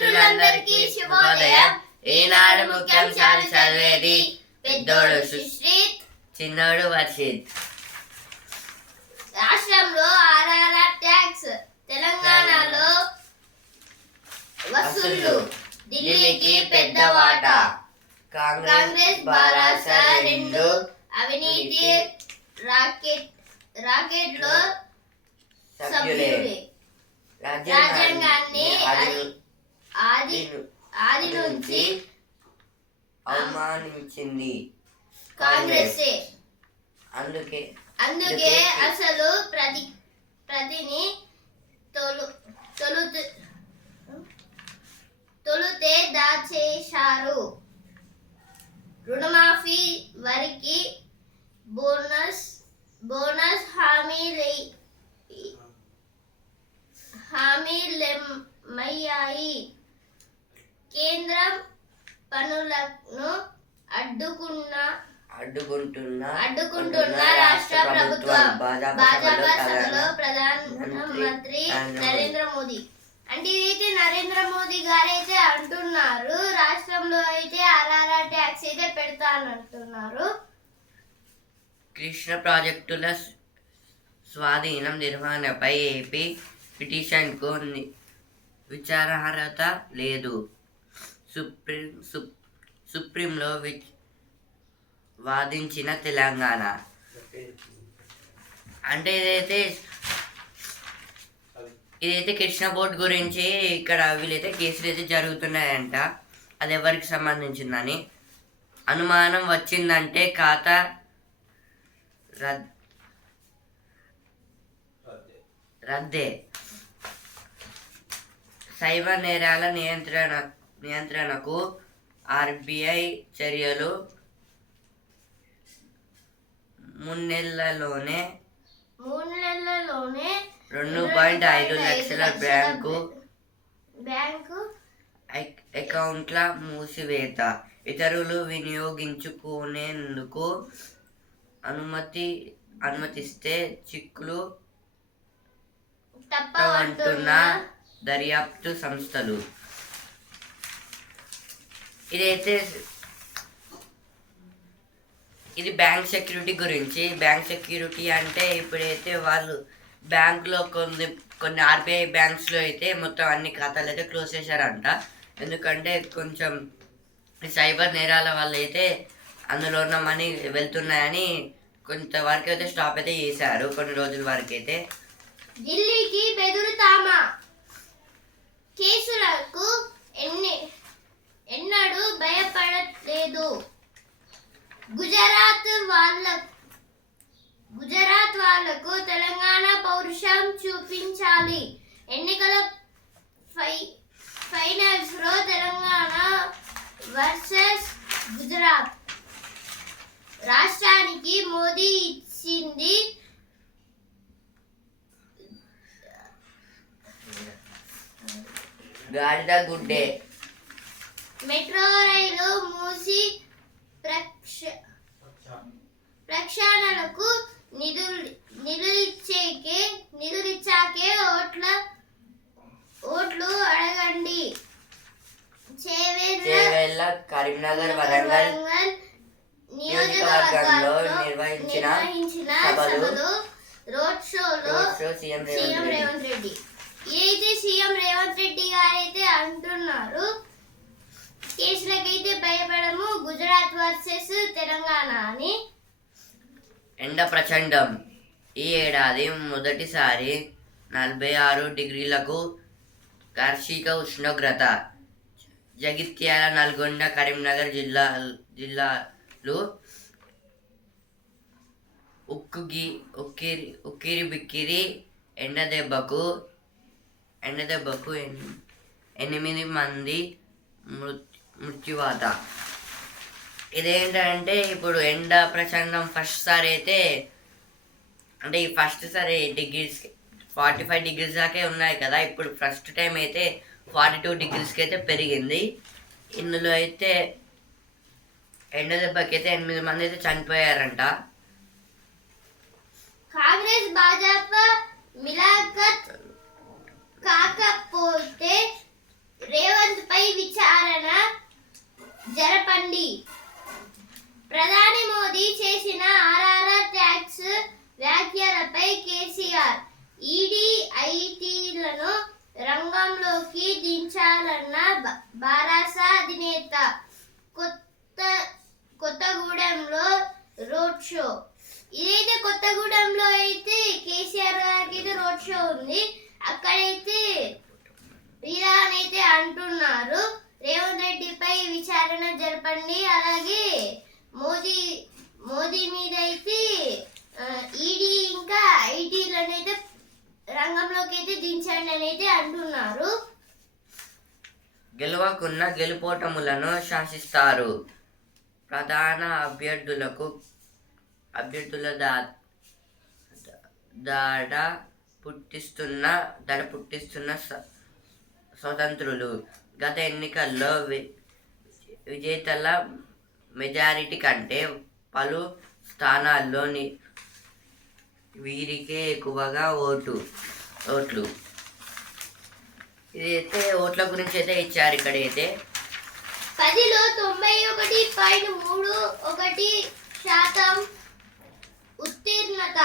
మిత్రులందరికీ శుభోదయం. ఈనాడు ముఖ్యాంశాలు చదివేది పెద్దోడు సుశ్రీత్, చిన్నోడు వర్షిత్. రాష్ట్రంలో ఆర్ఆర్ఆర్ ట్యాక్స్, తెలంగాణలో వసూళ్లు, ఢిల్లీకి పెద్ద వాటా. కాంగ్రెస్ బారాస 2, అవినీతి రాకెట్లో సభ్యులే. రాజ్యాంగాన్ని ఆది నుంచి అవమానించింది కాంగ్రెస్. అందుకే అసలు ప్రతిని తొలుతే దాచేశారు. రుణమాఫీ వరికి బోనస్ హామీలెమ్మయ్యాయి. కేంద్రం పనులను అడ్డుకుంటున్న రాష్ట్ర ప్రభుత్వం. భాజపా సభలో ప్రధానమంత్రి నరేంద్ర మోదీ అంటే ఇదైతే నరేంద్ర మోదీ గారైతే అంటున్నారు. రాష్ట్రంలో అయితే ఆర్ఆర్ఆర్ ట్యాక్స్ అయితే పెడతానంటున్నారు. కృష్ణ ప్రాజెక్టుల స్వాధీనం నిర్వహణపై ఏపీ పిటిషన్కు విచారార్హత లేదు. సుప్రీంలో వాదించిన తెలంగాణ. అంటే ఇదైతే కృష్ణ బోర్డు గురించి ఇక్కడ వీళ్ళైతే కేసులు అయితే జరుగుతున్నాయంట. అది ఎవరికి సంబంధించిందని అనుమానం వచ్చిందంటే ఖాతా రద్దే. సైబర్ నేరాల నియంత్రణకు ఆర్బీఐ చర్యలు. 3 నెలల్లోనే 2.5 లక్షల బ్యాంకు అకౌంట్ల మూసివేత. ఇతరులు వినియోగించుకునేందుకు అనుమతిస్తే చిక్కులు తప్పవంటున్న దర్యాప్తు సంస్థలు. ఇది బ్యాంక్ సెక్యూరిటీ గురించి. బ్యాంక్ సెక్యూరిటీ అంటే ఇప్పుడైతే వాళ్ళు బ్యాంకులో కొన్ని ఆర్బీఐ బ్యాంక్స్లో అయితే మొత్తం అన్ని ఖాతాలు అయితే క్లోజ్ చేశారంట. ఎందుకంటే కొంచెం సైబర్ నేరాల వల్ల అయితే అందులో ఉన్న మనీ వెళ్తున్నాయని కొంతవరకు అయితే స్టాప్ అయితే చేశారు కొన్ని రోజుల వరకు అయితే. ఢిల్లీకి బెదురుతామా? కేసులకు ఎన్నడూ భయపడలేదు. గుజరాత్ వాళ్లకు తెలంగాణ పౌరుషం చూపించాలి. ఎన్నికల ఫైనల్స్ లో తెలంగాణ వర్సెస్ గుజరాత్. రాష్ట్రానికి మోదీ ఇచ్చింది గాడిద గుడ్డే. మెట్రో రైలు మూసి ప్రక్షాళనకు నిధులిచ్చాకే ఓట్లు అడగండి. చేవెళ్ల కరీంనగర్ వరంగల్ నియోజకవర్గంలో నిర్వహించిన సభలు రోడ్ షోలో సీఎం రేవంత్ రెడ్డి. ఏదైతే సీఎం రేవంత్ రెడ్డి గారైతే అంటున్నారు కేసులకైతే భయపడము, గుజరాత్ వర్సెస్ తెలంగాణ అని. ఎండ ప్రచండం. ఈ ఏడాది మొదటిసారి 46 డిగ్రీలకు గార్షిక ఉష్ణోగ్రత. జగిత్యాల, నల్గొండ, కరీంనగర్ జిల్లాలు ఉక్కిరి బిక్కిరి. ఎండ దెబ్బకు 8 మంది మృత్యువాత. ఇదేంటంటే ఇప్పుడు ఎండ ప్రచండం ఫస్ట్ సారి అయితే అంటే ఈ ఫస్ట్ సారి 45 డిగ్రీస్ దాకే ఉన్నాయి కదా. ఇప్పుడు ఫస్ట్ టైం అయితే 42 డిగ్రీస్కి అయితే పెరిగింది. ఇందులో అయితే ఎండ దెబ్బకి అయితే 8 మంది అయితే చనిపోయారంట. కాంగ్రెస్ భాజపా మిలాఖత్ కాకపోతే రేవంత్ రంగంలోకి దించాలన్న బారాస అధినేత. కొత్తగూడెంలో రోడ్ షో. ఇదైతే కొత్తగూడెంలో అయితే కేసీఆర్ గారికి అయితే రోడ్ షో ఉంది. అక్కడైతే ఇలా అయితే అంటున్నారు, రేవంత్ రెడ్డిపై విచారణ జరపండి, అలాగే మోదీ మీద అయితే ఈడీ ఇంకా ఐటీలను అయితే రంగంలోకి అయితే దించండి అని అయితే అంటున్నారు. గెలవకున్న గెలుపోటములను శాసిస్తారు. ప్రధాన అభ్యర్థుల దడ పుట్టిస్తున్న స్వతంత్రులు. గత ఎన్నికల్లో విజేతల మెజారిటీ కంటే పలు స్థానాల్లో వీరికే ఎక్కువగా ఓట్లు. ఇదైతే ఓట్ల గురించి అయితే ఇచ్చారు. ఇక్కడైతే 10లో 91.31% ఉత్తీర్ణత.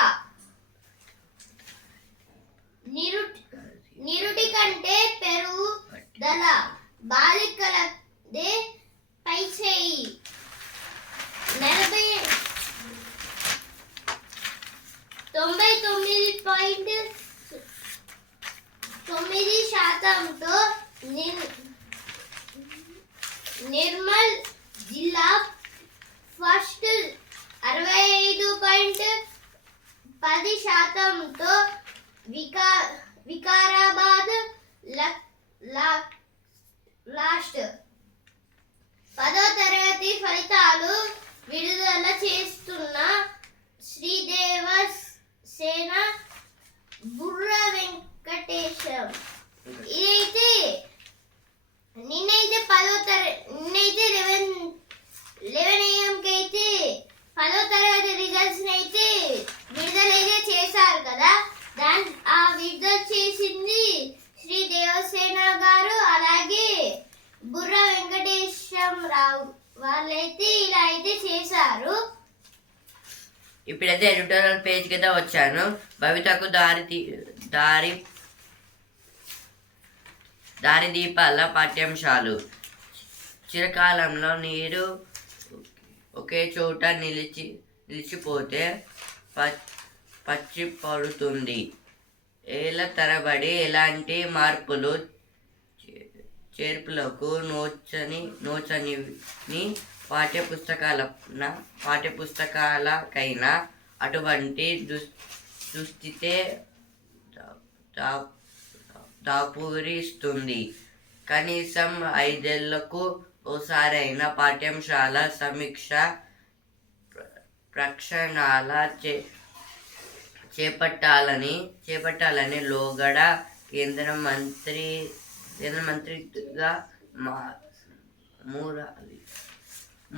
నిరుటి కంటే పెరుగుదల. బాలికలదే పైచేయి. 99.9%తో నిర్మల్ జిల్లా ఫస్ట్. 65.10%తో వికారాబాద్ లాస్ట్. 10వ తరగతి ఫలితాలు విడుదల చేస్తున్న శ్రీదేవ సేన బుర్ర వెంకటేశం. ఇదైతే నిన్నైతే 11 AM అయితే 10వ తరగతి రిజల్ట్స్ అయితే విడుదలైతే చేశారు కదా. ఆ విడుదల చేసింది శ్రీ దేవసేన గారు, అలాగే బుర్ర వెంకటేశం రావు వాళ్ళైతే ఇలా అయితే చేశారు. ఇప్పుడైతే ఎడిటోరియల్ పేజ్ కింద వచ్చాను. భవితకు దారిదీపాల పాఠ్యాంశాలు. చిరకాలంలో నీరు ఒకే చోట నిలిచిపోతే పచ్చి పడుతుంది. ఏళ్ల తరబడి ఎలాంటి మార్పులు చేర్పులకు నోచని పాఠ్యపుస్తకాలకైనా అటువంటి దుస్థితే దాపురిస్తుంది. కనీసం 5 ఏళ్లకు ఓసారైనా పాఠ్యాంశాల సమీక్ష ప్రక్షాళన చేపట్టాలని లోగడ కేంద్ర మంత్రిగా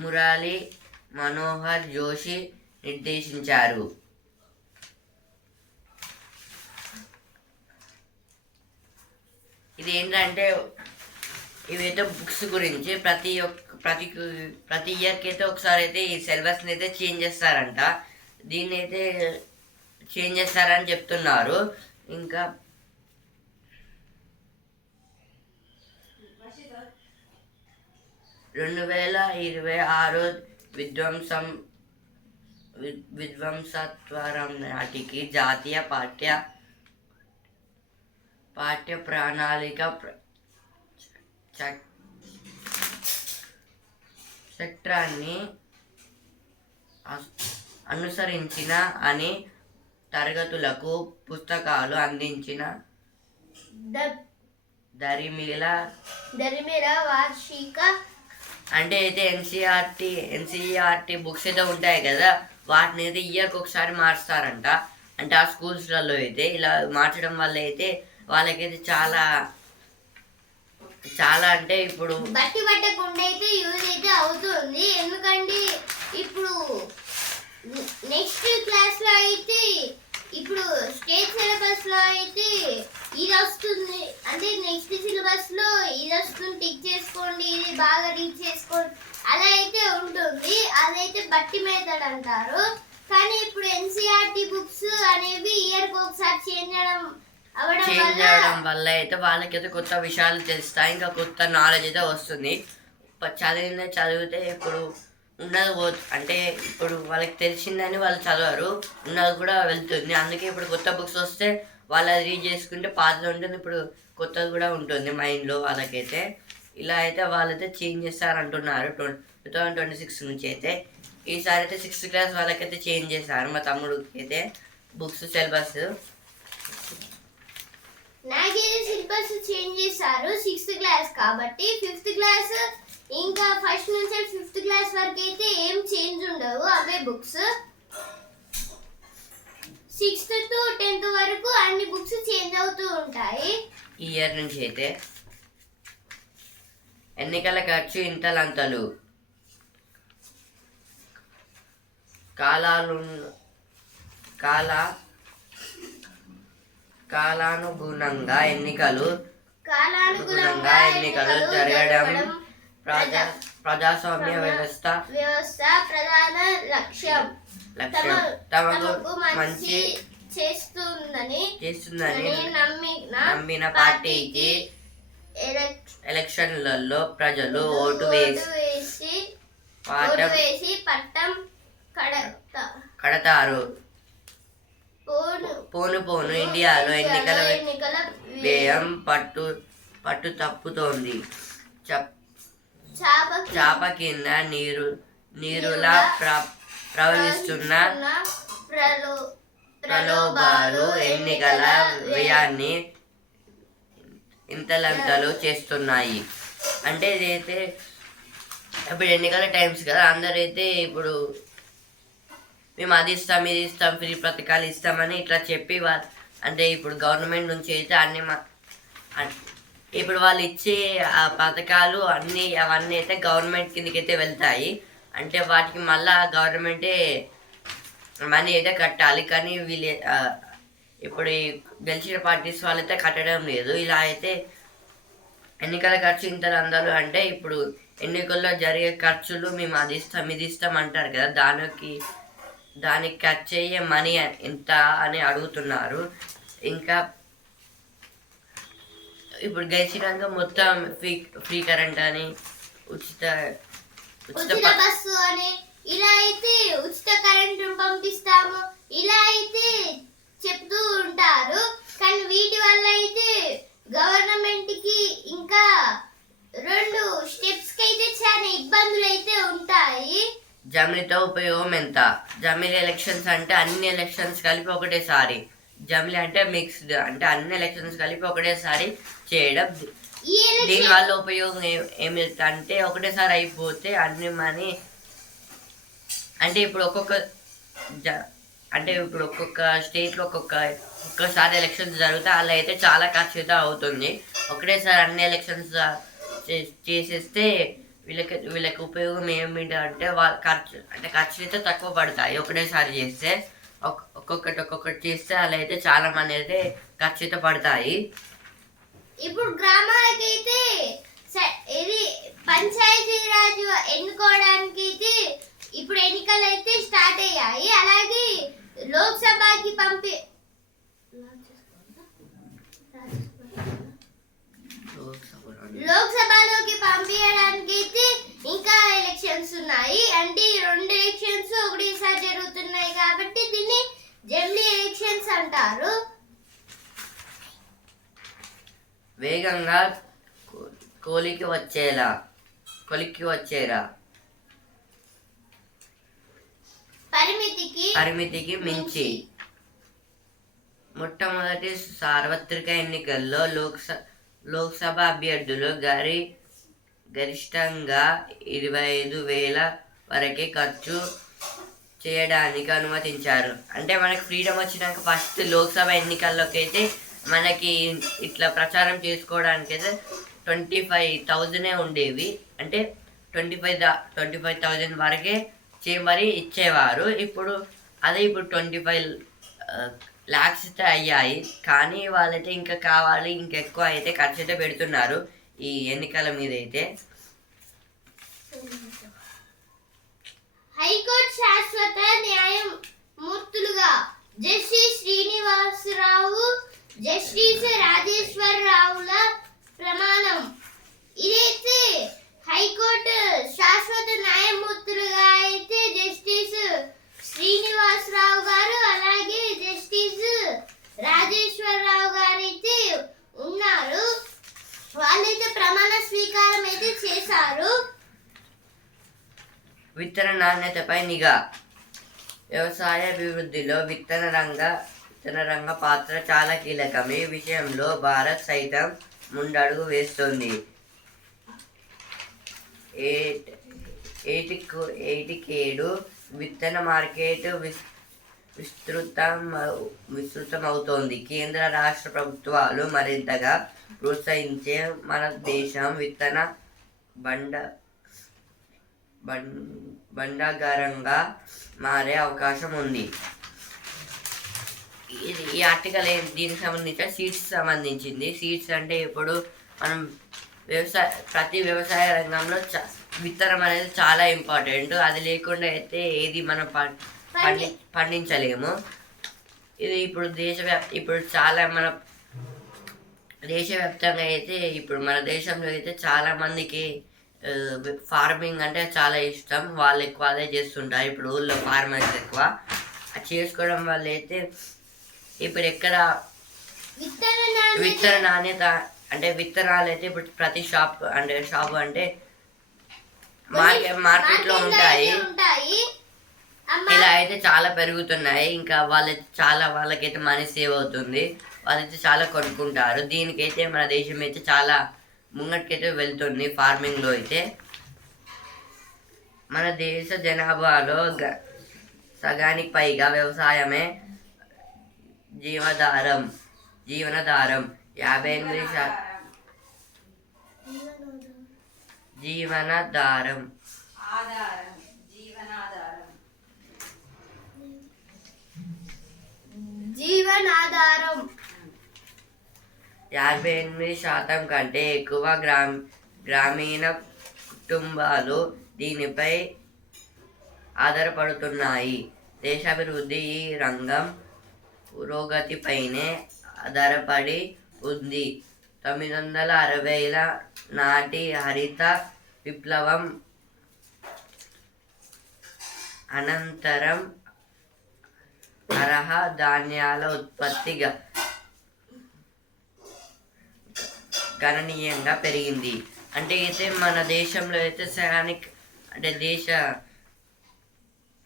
మురళీ మనోహర్ జోషి నిర్దేశించారు. ఇది ఏంటంటే ఇవైతే బుక్స్ గురించి ప్రతి ఇయర్కి అయితే ఒకసారి అయితే ఈ సిలబస్ని అయితే చేంజ్ చేస్తారంట. దీన్ని అయితే చేంజ్ చేస్తారని చెప్తున్నారు. ఇంకా 2026 విధ్వంసత్వరం నాటికి జాతీయ పాఠ్య ప్రణాళిక చట్టాన్ని అనుసరించిన అని తరగతులకు పుస్తకాలు అందించిన దరిమిల వార్షిక అంటే అయితే ఎన్సీఆర్టీ బుక్స్ అయితే ఉంటాయి కదా, వాటిని అయితే ఇయర్కి ఒకసారి మార్చుతారంట. అంటే ఆ స్కూల్స్లలో అయితే ఇలా మార్చడం వల్ల అయితే వాళ్ళకైతే చాలా అంటే ఇప్పుడు బట్టి పట్టకుండా అయితే యూజ్ అయితే అవుతుంది. ఎందుకంటే ఇప్పుడు నెక్స్ట్ క్లాస్ లో అయితే ఇప్పుడు స్టేట్ సిలబస్ లో అయితే ఇది వస్తుంది, అంటే నెక్స్ట్ సిలబస్ లో ఇది వస్తుంది, టిక్ చేసుకోండి, ఇది బాగా రీడ్ చేసుకోండి, అలా అయితే ఉంటుంది. అదైతే బట్టి మెథడ్ అంటారు. కానీ ఇప్పుడు ఎన్సీఆర్టీ బుక్స్ అనేవి ఇయర్కి ఒకసారి చేంజ్ చేయడం చేంజ్ అవ్వడం వల్ల అయితే వాళ్ళకైతే కొత్త విషయాలు తెలుస్తాయి, ఇంకా కొత్త నాలెడ్జ్ అయితే వస్తుంది. చదివితే ఇప్పుడు ఉన్నది అంటే ఇప్పుడు వాళ్ళకి తెలిసిందని వాళ్ళు చదవరు, ఉన్నది కూడా వెళ్తుంది. అందుకే ఇప్పుడు కొత్త బుక్స్ వస్తే వాళ్ళు అది రీడ్ చేసుకుంటే పాతది ఉంటుంది, ఇప్పుడు కొత్తది కూడా ఉంటుంది మైండ్లో వాళ్ళకైతే. ఇలా అయితే వాళ్ళైతే చేంజ్ చేస్తారంటున్నారు 2026 నుంచి అయితే. ఈసారి అయితే 6th క్లాస్ వాళ్ళకైతే చేంజ్ చేశారు, మా తమ్ముడికి అయితే బుక్స్ సిలబస్. నాకైతే సిలబస్ చేంజ్ చేశారు 6th క్లాస్ కాబట్టి. 5th క్లాస్ ఇంకా ఫస్ట్ నుంచి 5th క్లాస్ వరకు అయితే ఏం చేంజ్ ఉండవు, అవే బుక్స్. 6th to 10th వరకు అన్ని బుక్స్ చేంజ్ అవుతూ ఉంటాయి. ఈ ఇయర్ నుంచి అయితే ఎన్నికల ఖర్చు ఇంతలంతలు, కాలానుగుణంగా ఎన్నికలు జరగడం ప్రజాస్వామ్య వ్యవస్థ ప్రధాన లక్ష్యం. తమకు మంచి చేస్తుందని నమ్మిన పార్టీకి ఎలక్షన్లలో ప్రజలు ఓటు వేసి పట్టం కడతారు. పోను ఇండియాలో ఎన్నికల వ్యయం పట్టు తప్పుతోంది. చాప కింద నీరులా ప్రవహిస్తున్న ప్రలోభాలు ఎన్నికల వ్యయాన్ని ఇంతలంతలు చేస్తున్నాయి. అంటే ఇదైతే ఇప్పుడు ఎన్నికల టైమ్స్ కదా, అందరైతే ఇప్పుడు మేము అది ఇస్తాం ఇది ఇస్తాం ఫ్రీ పథకాలు ఇస్తామని ఇట్లా చెప్పి అంటే ఇప్పుడు గవర్నమెంట్ నుంచి అయితే అన్ని ఇప్పుడు వాళ్ళు ఇచ్చే ఆ పథకాలు అవన్నీ అయితే గవర్నమెంట్ కిందకి అయితే వెళ్తాయి. అంటే వాటికి మళ్ళా గవర్నమెంటే మనీ అయితే కట్టాలి, కానీ వీళ్ళు ఇప్పుడు గెలిచిన పార్టీస్ వాళ్ళైతే కట్టడం లేదు. ఇలా అయితే ఎన్నికల ఖర్చు ఇంతలందరూ అంటే ఇప్పుడు ఎన్నికల్లో జరిగే ఖర్చులు మేము అది ఇస్తాం ఇది ఇస్తాం అంటారు కదా, దానికి ఖర్చు అయ్యే మనీ ఎంత అని అడుగుతున్నారు. ఇంకా ఇప్పుడు గెలిచినాక మొత్తం ఫ్రీ కరెంట్ అని ఉచిత బస్సు అని ఇలా అయితే ఉచిత కరెంట్ పంపిస్తాము ఇలా అయితే చెప్తూ ఉంటారు. కానీ వీటి వల్ల అయితే గవర్నమెంట్ కి ఇంకా 2 స్టెప్స్ కి అయితే చాలా ఇబ్బందులు అయితే ఉంటాయి. జమిలీతో ఉపయోగం ఎంత? జమిలీ ఎలక్షన్స్ అంటే అన్ని ఎలక్షన్స్ కలిపి ఒకటేసారి, జమిలీ అంటే మిక్స్డ్ అంటే అన్ని ఎలక్షన్స్ కలిపి ఒకటేసారి చేయడం. దీనివల్ల ఉపయోగం ఏమి అంటే ఒకటేసారి అయిపోతే అన్ని మనీ అంటే ఇప్పుడు ఒక్కొక్క స్టేట్లో ఒక్కొక్కసారి ఎలక్షన్స్ జరుగుతాయి, అలా అయితే చాలా ఖర్చు అయితే అవుతుంది. ఒకటేసారి అన్ని ఎలక్షన్స్ చేసేస్తే వీళ్ళకి ఉపయోగం ఏమిటంటే ఖర్చు అయితే తక్కువ పడతాయి. ఒకటేసారి చేస్తే ఒక్కొక్కటి చేస్తే అలా అయితే చాలా మంది అయితే ఖర్చు అయితే పడతాయి. ఇప్పుడు గ్రామాలకైతే ఇది పంచాయతీ రాజ్ ఎన్నుకోవడానికి అయితే ఇప్పుడు ఎన్నికలు అయితే స్టార్ట్ అయ్యాయి. అలాగే లోక్సభలోకి పంపించడానికి అయితే ఇంకా ఎలక్షన్స్ ఉన్నాయి. అంటే 2 ఎలక్షన్స్ ఒకటేసారి జరుగుతున్నాయి కాబట్టి దీన్ని జమిలీ ఎలక్షన్స్ అంటారు. వేగంగా కొలిక్కి వచ్చేలా పరిమితికి మించి మొట్టమొదటి సార్వత్రిక ఎన్నికల్లో లోక్సభ అభ్యర్థులు గరిష్టంగా 25,000 వరకే ఖర్చు చేయడానికి అనుమతించారు. అంటే మనకి ఫ్రీడమ్ వచ్చినాక ఫస్ట్ లోక్సభ ఎన్నికల్లోకి అయితే మనకి ఇట్లా ప్రచారం చేసుకోవడానికి అయితే 25,000 ఉండేవి. అంటే 25,000 వరకే చేయమని ఇచ్చేవారు. ఇప్పుడు 25 lakhs అయితే అయ్యాయి. కానీ వాళ్ళైతే ఇంకా కావాలి ఇంకెక్కువ అయితే ఖర్చు అయితే పెడుతున్నారు ఈ ఎన్నికల మీద అయితే. హైకోర్టు శాశ్వత న్యాయమూర్తులుగా జస్టిస్ శ్రీనివాసరావు, జస్టిస్ రాజేశ్వరరావుల ప్రమాణం. ఇదైతే హైకోర్టు శాశ్వత న్యాయమూర్తులుగా అయితే జస్టిస్ శ్రీనివాసరావు గారు అలాగే జస్టిస్ రాజేశ్వరరావు గారు అయితే ఉన్నారు. వాళ్ళైతే ప్రమాణ స్వీకారం అయితే చేశారు. విత్తన నాణ్యతపై నిఘా. వ్యవసాయ అభివృద్ధిలో విత్తన రంగ పాత్ర చాలా కీలకం. ఈ విషయంలో భారత్ సైతం ముందడుగు వేస్తుంది. ఏటికేడు విత్తన మార్కెట్ విస్తృతమవుతోంది. కేంద్ర రాష్ట్ర ప్రభుత్వాలు మరింతగా ప్రోత్సహించే మన దేశం విత్తన బండాగారంగా మారే అవకాశం ఉంది. ఈ ఆర్టికల్ దీనికి సంబంధించిన సీడ్స్ సంబంధించింది. సీడ్స్ అంటే ఇప్పుడు మనం ప్రతి వ్యవసాయ రంగంలో విత్తనం అనేది చాలా ఇంపార్టెంట్. అది లేకుండా అయితే ఏది మనం పండించలేము. ఇది ఇప్పుడు చాలా మన దేశవ్యాప్తంగా అయితే ఇప్పుడు మన దేశంలో అయితే చాలా మందికి ఫార్మింగ్ అంటే చాలా ఇష్టం. వాళ్ళు ఎక్కువ అదే చేస్తుంటారు. ఇప్పుడు ఊళ్ళో ఫార్మర్స్ ఎక్కువ అది చేసుకోవడం వల్ల అయితే ఇప్పుడు ఎక్కడ విత్తన నాణ్యత అంటే విత్తనాలు అయితే ఇప్పుడు ప్రతి షాప్ అంటే మార్కెట్లో ఉంటాయి. ఇలా అయితే చాలా పెరుగుతున్నాయి. ఇంకా వాళ్ళకైతే మనీ సేవ్ అవుతుంది. వాళ్ళైతే చాలా కొనుక్కుంటారు. దీనికైతే మన దేశం అయితే చాలా ముంగటికైతే వెళ్తుంది. ఫార్మింగ్లో అయితే మన దేశ జనాభాలో సగానికి పైగా వ్యవసాయమే జీవనాధారం. 58% జీవనాధారం. 58% కంటే ఎక్కువ గ్రామీణ కుటుంబాలు దీనిపై ఆధారపడుతున్నాయి. దేశాభివృద్ధి ఈ రంగం పురోగతిపైనే ఆధారపడి ఉంది. 1960ల నాటి హరిత విప్లవం అనంతరం ఆహార ధాన్యాల ఉత్పత్తి గణనీయంగా పెరిగింది. అంటే అయితే మన దేశంలో అయితే దేశ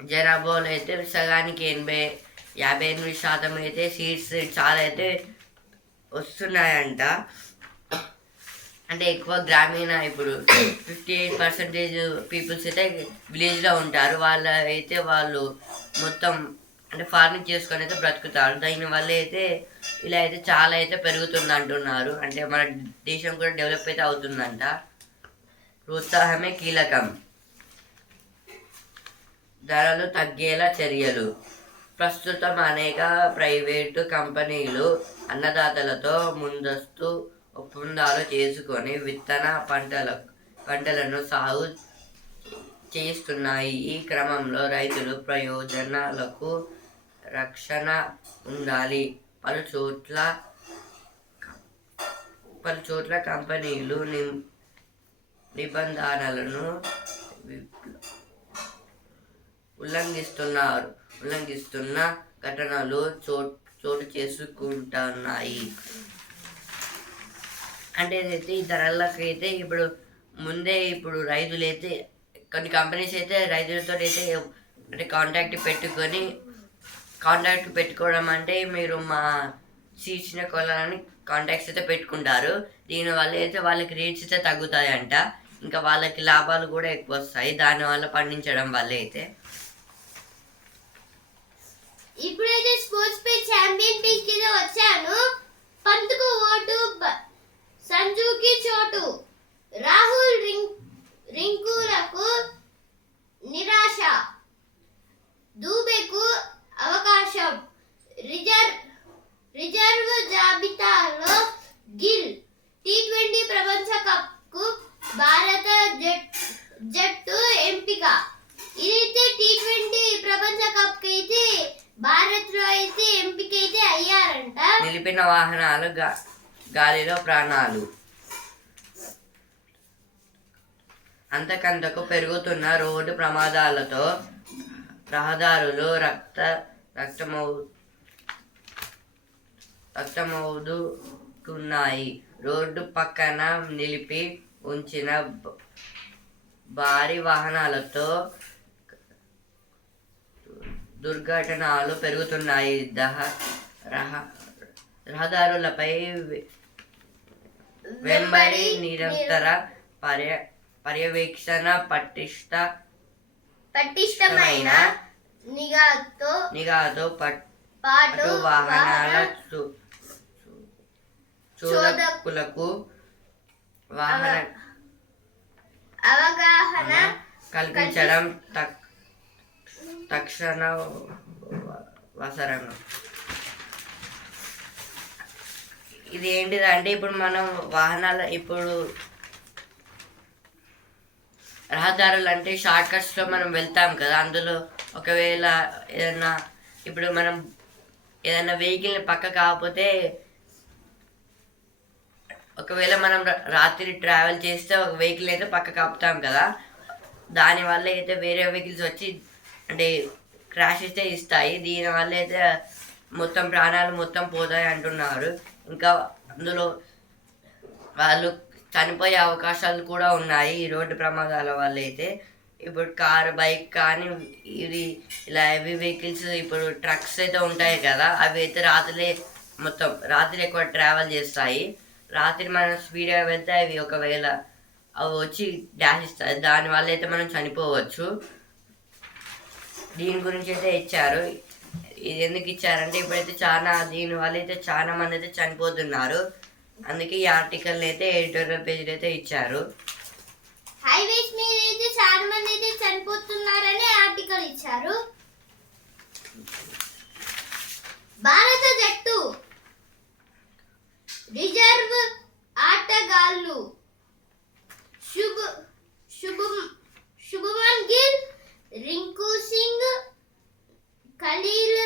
జనాభాలో అయితే సగానికి 58% అయితే సీడ్స్ చాలా అయితే వస్తున్నాయంట. అంటే ఎక్కువ గ్రామీణ ఇప్పుడు 58% పీపుల్స్ అయితే విలేజ్లో ఉంటారు. వాళ్ళు మొత్తం అంటే ఫార్మింగ్ చేసుకొని అయితే బ్రతుకుతారు. దానివల్ల అయితే ఇలా అయితే చాలా అయితే పెరుగుతుంది అంటున్నారు. అంటే మన దేశం కూడా డెవలప్ అయితే అవుతుందంట. ప్రోత్సాహమే కీలకం. ధరలు తగ్గేలా చర్యలు. ప్రస్తుతం అనేక ప్రైవేటు కంపెనీలు అన్నదాతలతో ముందస్తు ఒప్పందాలు చేసుకొని విత్తన పంటలను సాగు చేస్తున్నాయి. ఈ క్రమంలో రైతుల ప్రయోజనాలకు రక్షణ ఉండాలి. పలు చోట్ల కంపెనీలు నిబంధనలను ఉల్లంఘిస్తున్న ఘటనలు చోటు చేసుకుంటున్నాయి. అంటే ఈ ధరలకైతే ఇప్పుడు రైతులైతే కొన్ని కంపెనీస్ అయితే రైతులతో అయితే అంటే కాంటాక్ట్ పెట్టుకోవడం అంటే మీరు మా సీడ్స్ని కొనాలని కాంటాక్ట్స్ అయితే పెట్టుకుంటారు. దీనివల్ల అయితే వాళ్ళకి రేట్స్ అయితే తగ్గుతాయంట. ఇంకా వాళ్ళకి లాభాలు కూడా ఎక్కువ వస్తాయి దానివల్ల పండించడం వల్ల అయితే. ఇప్పుడైతే స్పోర్ట్స్ పే ఛాంపియన్ పీక్ కింద వచ్చాను. పంతుకు ఓటు, సంజుకి చోటు, రాహుల్ రింకులకు నిరాశ, దూబేకు అవకాశం, రిజర్వ్ జాబితాలో గిల్, T20 ప్రపంచ కప్ కు భారత జట్టు ఎంపిక. ఇదైతే T20 ప్రపంచ కప్ కి అయితే భారత్ లో అయితే ఎంపిక అయితే అయ్యారంట. నిలిపిన వాహనాలు గాలిలో ప్రాణాలు. అంతకంతకు పెరుగుతున్న రోడ్డు ప్రమాదాలతో రహదారులు రక్తమవుతున్నాయి. రోడ్డు పక్కన నిలిపి ఉంచిన భారీ వాహనాలతో దుర్ఘటనలు పెరుగుతున్నాయి. రహదారులపై వెంబడి నిరంతర పర్యవేక్షణ పటిష్టమైన నిఘాతో పాటు వాహనాల చోదకులకు వాహన అవగాహన కల్పించడం తక్షణ అవసరం. ఇది ఏంటిదంటే ఇప్పుడు మనం ఇప్పుడు రహదారులు అంటే షార్ట్ కట్స్లో మనం వెళ్తాం కదా, అందులో ఒకవేళ ఇప్పుడు మనం ఏదైనా వెహికల్ని పక్క కాకపోతే ఒకవేళ మనం రాత్రి ట్రావెల్ చేస్తే ఒక వెహికల్ అయితే పక్క కాపుతాం కదా, దానివల్ల అయితే వేరే వెహికల్స్ వచ్చి అంటే క్రాష్ అయితే ఇస్తాయి. దీనివల్ల అయితే మొత్తం ప్రాణాలు మొత్తం పోతాయి అంటున్నారు. ఇంకా అందులో వాళ్ళు చనిపోయే అవకాశాలు కూడా ఉన్నాయి ఈ రోడ్డు ప్రమాదాల వల్ల అయితే. ఇప్పుడు కారు, బైక్ కానీ ఇలా హెవీ వెహికల్స్, ఇప్పుడు ట్రక్స్ అయితే ఉంటాయి కదా, అవి అయితే రాత్రి ఎక్కువ ట్రావెల్ చేస్తాయి. రాత్రి మనం స్పీడ్గా వెళ్తే అవి ఒకవేళ అవి వచ్చి డాష్ ఇస్తాయి, దానివల్ల అయితే మనం చనిపోవచ్చు. దీని గురించి అయితే ఇచ్చారు. ఇది ఎందుకు ఇచ్చారంటే ఇప్పుడైతే దీనివల్ల అయితే చాలా మంది అయితే చనిపోతున్నారు. అందుకే ఈ ఆర్టికల్ అయితే ఎడిటోరియల్ పేజ్ అయితే ఇచ్చారు. హైవేస్ మీద అయితే చాలా మంది అయితే చనిపోతున్నారని ఆర్టికల్ ఇచ్చారు. భారత జట్టు రిజర్వ్ ఆటగాళ్లు శుభమన్ గిల్, రింకు సింగ్, ఖలీల్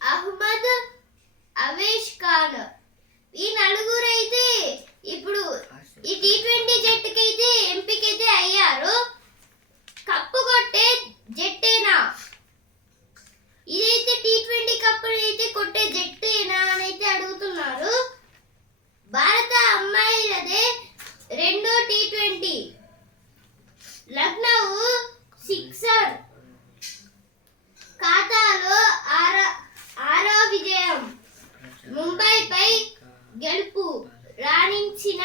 అహ్మద్, అవేష్ ఖాన్, ఈ నలుగురు అయితే ఇప్పుడు ఈ T20 జట్టుకైతే ఎంపికైతే అయ్యారు. కప్పు కొట్టే జట్టేనా ఇదైతే? T20 కప్పు అయితే కొట్టే జట్టేనా అని అయితే అడుగుతున్నారు. భారత అమ్మాయిలదే రెండో T20. లక్నో సిక్సర్ ఖాతాలో ఆరో విజయం. ముంబైపై గెలుపు రాణించిన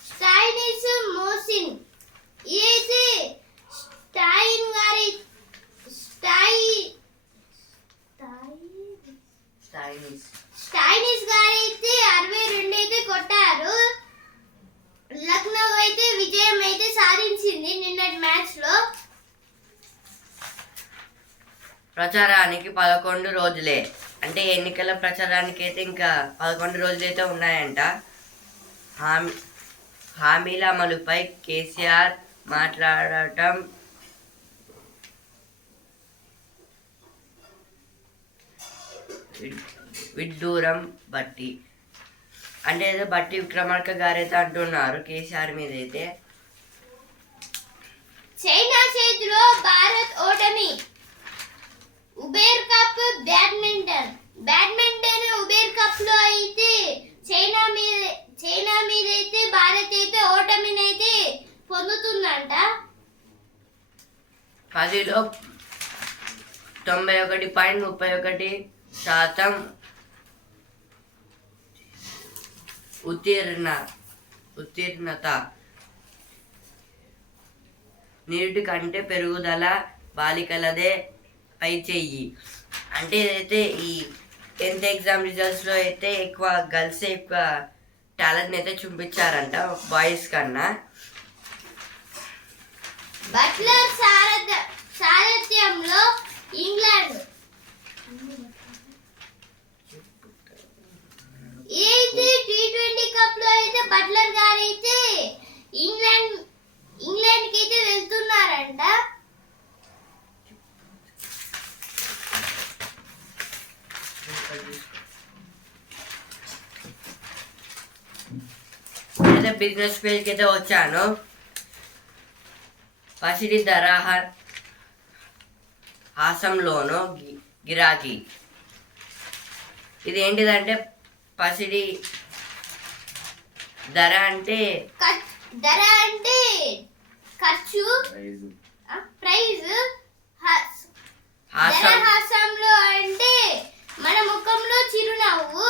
స్టైనిస్ మోసిన్, ఇదైతే స్టైనిస్ గారైతే 62 అయితే కొట్టారు. లక్నో అయితే విజయం అయితే సాధించింది నిన్నటి మ్యాచ్ లో. ప్రచారానికి 11 రోజులే, అంటే ఎన్నికల ప్రచారానికి అయితే ఇంకా 11 రోజులు అయితే ఉన్నాయంట. హామీల అమలుపై కేసీఆర్ మాట్లాడటం విడ్డూరం బట్టి, అంటే ఏదో బట్టి విక్రమార్క గారైతే అంటున్నారు కేసీఆర్ మీద అయితే. చైనా చేతిలో భారత్ ఓటమి. Uber cup badminton Uber cup లో అయితే చైనా మీద అయితే భారత్ అయితే ఓటమిని అయితే పొందుతుందంట. 10లో 91.31% ఉత్తీర్ణత. నీటి కంటే పెరుగుదల బాలికలదే పై చెయ్యి. అంటే ఏదైతే ఈ 10th ఎగ్జామ్ రిజల్ట్స్లో అయితే ఎక్కువ గర్ల్స్ ఎక్కువ టాలెంట్ అయితే చూపించారంట బాయ్స్ కన్నా. బట్లర్ సారథ్యంలో ఇంగ్లాండ్ అయితే T20 కప్ లో అయితే బట్లర్ గారు అయితే ఇంగ్లాండ్ కి అయితే వెళ్తున్నారంట. అయితే బిజినెస్ పేజ్కి అయితే వచ్చాను. పసిడి ధర హాసంలోను గిరాకీ. ఇది ఏంటిదంటే పసిడి ధర అంటే ధర అంటే ఖర్చు, ప్రైజ్. హాసంలో అంటే మన ముఖంలో చిరునవ్వు.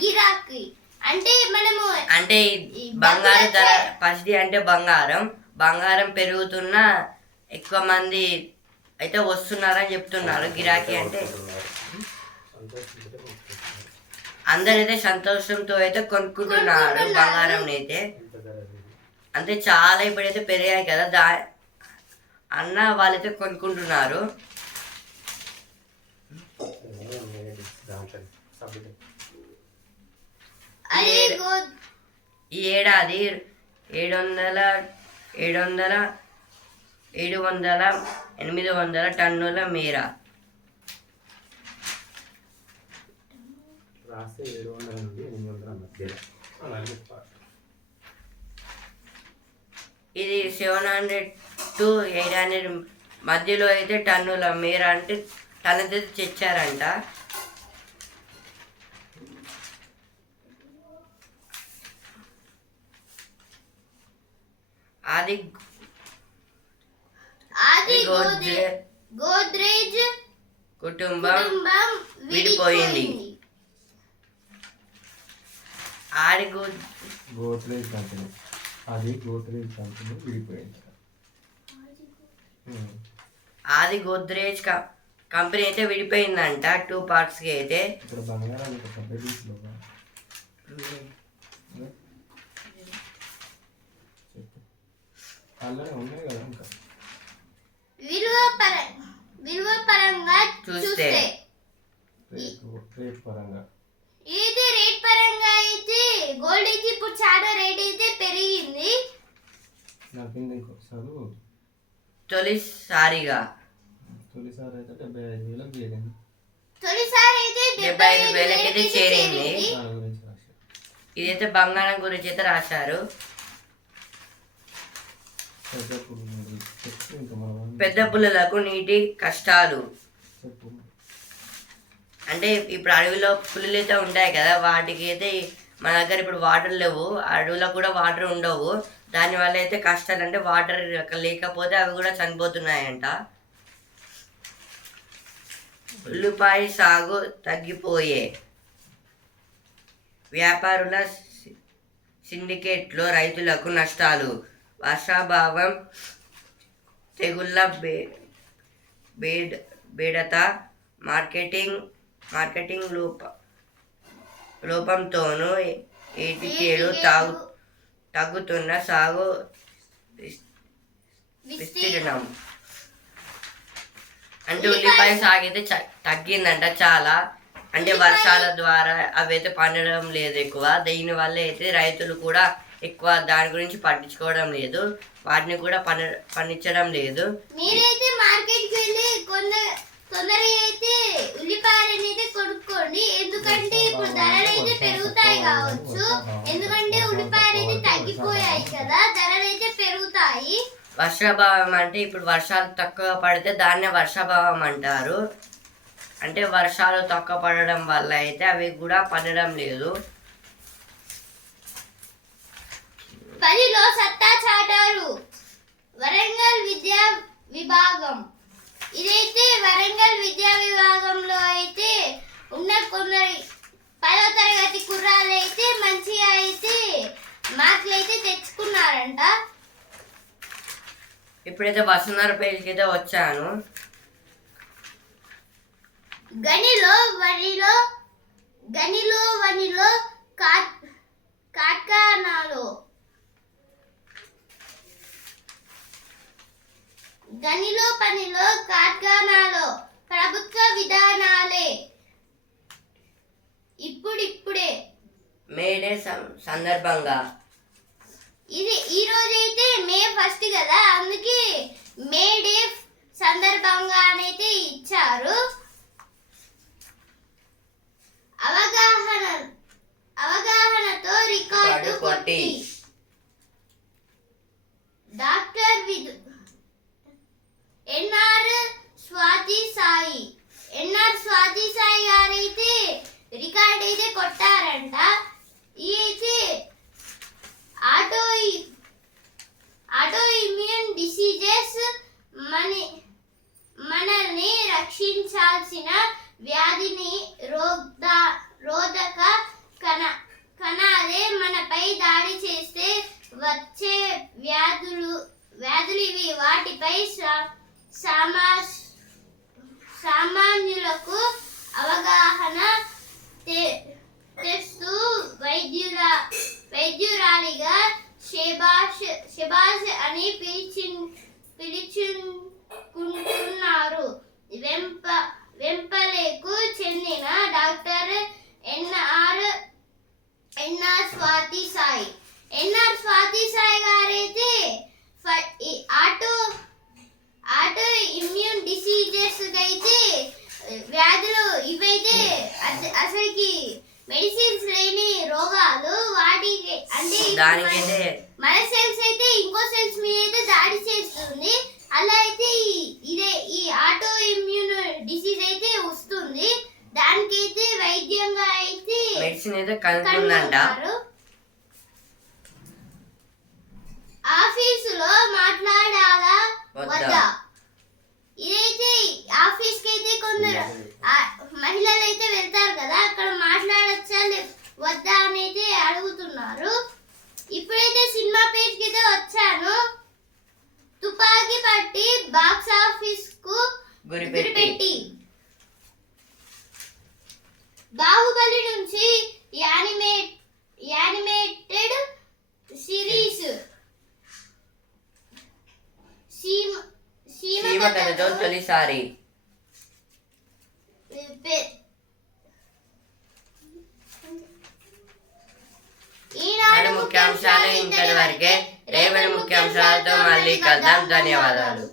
గిరాకీ అంటే మనము అంటే బంగారు ధర. పసిడి అంటే బంగారం పెరుగుతున్నా ఎక్కువ మంది అయితే వస్తున్నారని చెప్తున్నారు. గిరాకీ అంటే అందరైతే సంతోషంతో అయితే కొనుక్కుంటున్నారు బంగారం అయితే. అంటే చాలా ఇప్పుడైతే పెరిగాయి కదా, అన్న వాళ్ళైతే కొనుక్కుంటున్నారు. ఈ ఏడాది 700-800 టన్నుల మేర ఇది 700-800 మధ్యలో అయితే టన్నుల మేర అంటే టన్నులైతే తెచ్చారంట. ఆది గోద్రేజ్ కుటుంబం విడిపోయింది. గోద్రేజ్ కంపెనీ విడిపోయింది. ఆది గోద్రేజ్ కంపెనీ అయితే విడిపోయిందంట 2 పార్ట్స్కి అయితే. ఇక్కడ బంగారం ఉన్నాయి కదా. ఇంకా విలువ పరంగా చూస్తే రేట్ పరంగా ఇది రేట్ పరంగా అయితే గోల్డ్ అయితే ఇప్పుడు చాలా రేట్ అయితే పెరిగింది. తొలిసారి అయితే 75,000 చేరింది. తొలిసారి అయితే 75,000 అయితే చేరింది. ఇదైతే బంగారం గురించి అయితే రాశారు. పెద్ద పుల్లలకు నీటి కష్టాలు. అంటే ఇప్పుడు అడవిలో పులులు అయితే ఉంటాయి కదా, వాటికి అయితే మన దగ్గర ఇప్పుడు వాటర్ లేవు. అడవిలో కూడా వాటర్ ఉండవు. దానివల్ల అయితే కష్టాలు. అంటే వాటర్ లేకపోతే అవి కూడా చనిపోతున్నాయంట. ఉల్లిపాయ సాగు తగ్గిపోయే. వ్యాపారుల సిండికేట్లో రైతులకు నష్టాలు. వర్షాభావం, తెగుళ్ళ బేడత, మార్కెటింగ్ లోపంతోనూ ఏటికేడు తగ్గుతున్న సాగు విస్తీర్ణం. అంటే ఉల్లిపాయ సాగు అయితే తగ్గిందంట చాలా. అంటే వర్షాల ద్వారా అవి అయితే పండడం లేదు ఎక్కువ. దీనివల్ల అయితే రైతులు కూడా ఎక్కువ దాని గురించి పట్టించుకోవడం లేదు. వాటిని కూడా పండించడం లేదు. మీరైతే మార్కెట్కి వెళ్ళి తొందరగా అయితే ఉల్లిపాయలని అయితే కొనుక్కోండి. ఎందుకంటే ఇప్పుడు ధరలు అయితే పెరుగుతాయి కావచ్చు. ఎందుకంటే ఉల్లిపాయలు అయితే తగ్గిపోయాయి కదా, ధరలు అయితే పెరుగుతాయి. వర్షాభావం అంటే ఇప్పుడు వర్షాలు తక్కువ పడితే దాన్నే వర్షాభావం అంటారు. అంటే వర్షాలు తక్కువ పడడం వల్ల అయితే అవి కూడా పండడం లేదు. 10లో సత్తా చాటారు వరంగల్ విద్యా విభాగం. ఇదైతే వరంగల్ విద్యా విభాగంలో అయితే ఉన్న కొందరు 10వ తరగతి కుర్రాళ్ళు అయితే మంచిగా అయితే మార్కులు అయితే తెచ్చుకున్నారంట. ఇప్పుడైతే వసున్నారు పేజ్కి అయితే వచ్చాను. గనిలో వనిలో కార్ఖానాలో గనిలో పనిలో కార్ఖానాలో ప్రభుత్వ విధానాలే ఇప్పుడిప్పుడే. మేడే సందర్భంగా ఇది ఈ రోజు అయితే మే 1 కదా, అందుకే మే డే సందర్భంగా అయితే ఇచ్చారు. షాట్ అయితే కొట్టారంట. ఈ అయితే ఆటో ఇమ్యూన్ డిసీజెస్ మనల్ని రక్షించాల్సిన వ్యాధిని రోధక కణాలే మనపై దాడి చేస్తే వచ్చే వ్యాధులు ఇవి. వాటిపై సామాన్యులకు అవగాహన తెస్తూ వైద్యురాలిగా షెబాజ్ అని పిలుచుకుంటున్నారు. వెంపలేకు చెందిన డాక్టర్ ఎన్ఆర్ స్వాతి సాయి గారైతే ఆటో ఇమ్యూన్ డిసీజెస్ అయితే వ్యాధులు ఇవైతే అసలుకి మెడిసిన్స్ లేని రోగాలు. వాటికి అంటే దానికైతే మన సెల్స్ అయితే ఇంకో సెల్స్ మీద అయితే దాడి చేస్తుంది. అలా అయితే ఈ ఆటో ఇమ్యూన్ డిసీజ్ అయితే వస్తుంది. దానికైతే వైద్యంగా అయితే మెడిసిన్ అయితే కనుక్కుందంట. ఆఫీసులో మాట్లాడాలా వద్దా? ఇదైతే ఆఫీస్ కి అయితే కొందరు మహిళలు అయితే వెళ్తారు కదా, అక్కడ మాట్లాడచ్చా వద్దా అని అయితే అడుగుతున్నారు. ఇప్పుడైతే సినిమా పేజ్ కి అయితే వచ్చాను. తుపాకీ పట్టి బాక్స్ ఆఫీస్ కు గురిపెట్టి బాహుబలి నుంచి యానిమేటెడ్ సిరీస్ సీమ కథతో తొలిసారి ఈనాడు ముఖ్యాంశాలు ఇంతటి వరకే. రేపటి ముఖ్యాంశాలతో మళ్ళీ కలుద్దాం. ధన్యవాదాలు.